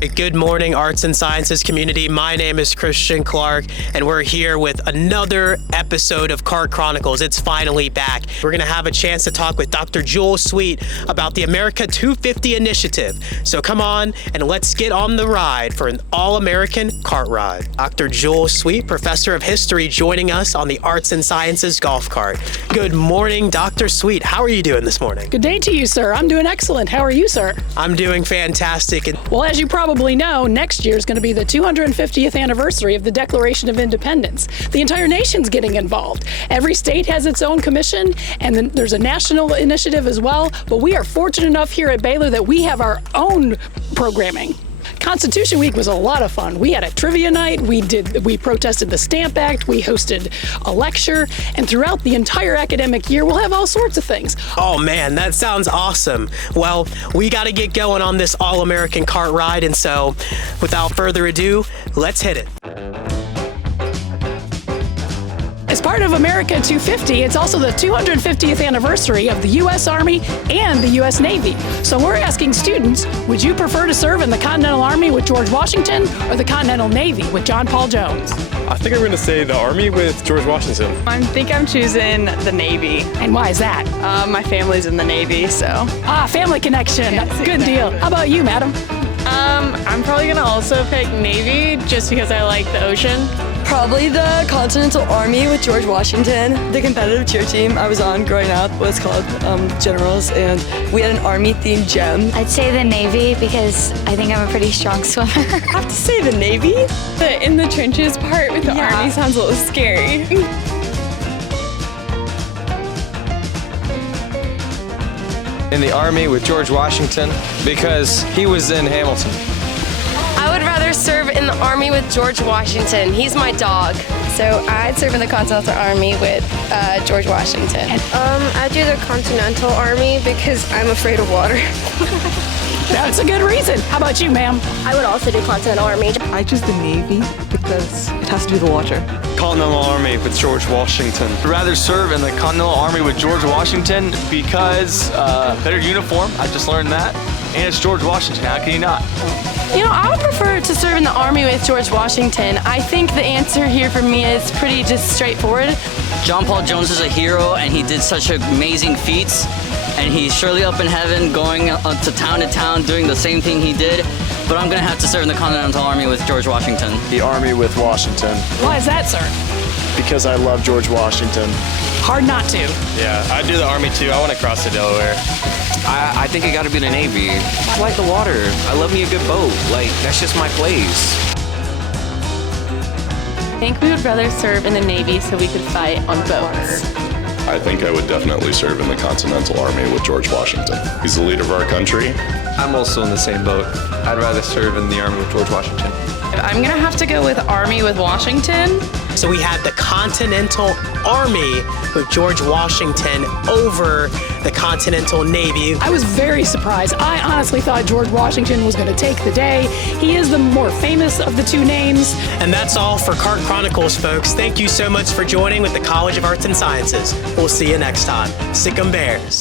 Good morning, arts and sciences community. My name is Christian Clark, and we're here with another episode of CART Chronicles. It's finally back. We're going to have a chance to talk with Dr. Jules Sweet about the America 250 initiative. So come on and let's get on the ride for an all-American cart ride. Dr. Jules Sweet, professor of history, joining us on the arts and sciences golf cart. Good morning, Dr. Sweet. How are you doing this morning? Good day to you, sir. I'm doing excellent. How are you, sir? I'm doing fantastic. Well, as you probably know, next year is going to be the 250th anniversary of the Declaration of Independence. The entire nation's getting involved. Every state has its own commission, and then there's a national initiative as well. But we are fortunate enough here at Baylor that we have our own programming. Constitution Week was a lot of fun. We had a trivia night, we protested the Stamp Act, we hosted a lecture, and throughout the entire academic year, we'll have all sorts of things. Oh man, that sounds awesome. Well, we got to get going on this all-American cart ride, and so without further ado, let's hit it. As part of America 250, it's also the 250th anniversary of the U.S. Army and the U.S. Navy. So we're asking students, would you prefer to serve in the Continental Army with George Washington or the Continental Navy with John Paul Jones? I think I'm going to say the Army with George Washington. I think I'm choosing the Navy. And why is that? My family's in the Navy, so. Family connection. Yes, Good deal. How about you, madam? I'm probably going to also pick Navy just because I like the ocean. Probably the Continental Army with George Washington. The competitive cheer team I was on growing up was called Generals, and we had an Army-themed gem. I'd say the Navy because I think I'm a pretty strong swimmer. I have to say the Navy. The in the trenches part with the Army sounds a little scary. In the Army with George Washington because he was in Hamilton. I would rather serve in the Army with George Washington. He's my dog. So I'd serve in the Continental Army with George Washington. I'd do the Continental Army because I'm afraid of water. That's a good reason. How about you, ma'am? I would also do Continental Army. I choose the Navy because it has to do with the water. Continental Army with George Washington. I'd rather serve in the Continental Army with George Washington because better uniform, I just learned that, and it's George Washington, how can you not? You know, I would prefer to serve in the Army with George Washington. I think the answer here for me is pretty just straightforward. John Paul Jones is a hero, and he did such amazing feats, and he's surely up in heaven going to town doing the same thing he did. But I'm going to have to serve in the Continental Army with George Washington. The Army with Washington. Why is that, sir? Because I love George Washington. Hard not to. Yeah, I'd do the Army too. I want to cross the Delaware. I think it got to be the Navy. I like the water. I love me a good boat. Like, that's just my place. I think we would rather serve in the Navy so we could fight on boats. I think I would definitely serve in the Continental Army with George Washington. He's the leader of our country. I'm also in the same boat. I'd rather serve in the Army with George Washington. I'm going to have to go with Army with Washington. So we had the Continental Army with George Washington over the Continental Navy. I was very surprised. I honestly thought George Washington was going to take the day. He is the more famous of the two names. And that's all for CART Chronicles, folks. Thank you so much for joining with the College of Arts and Sciences. We'll see you next time. Sic 'em Bears.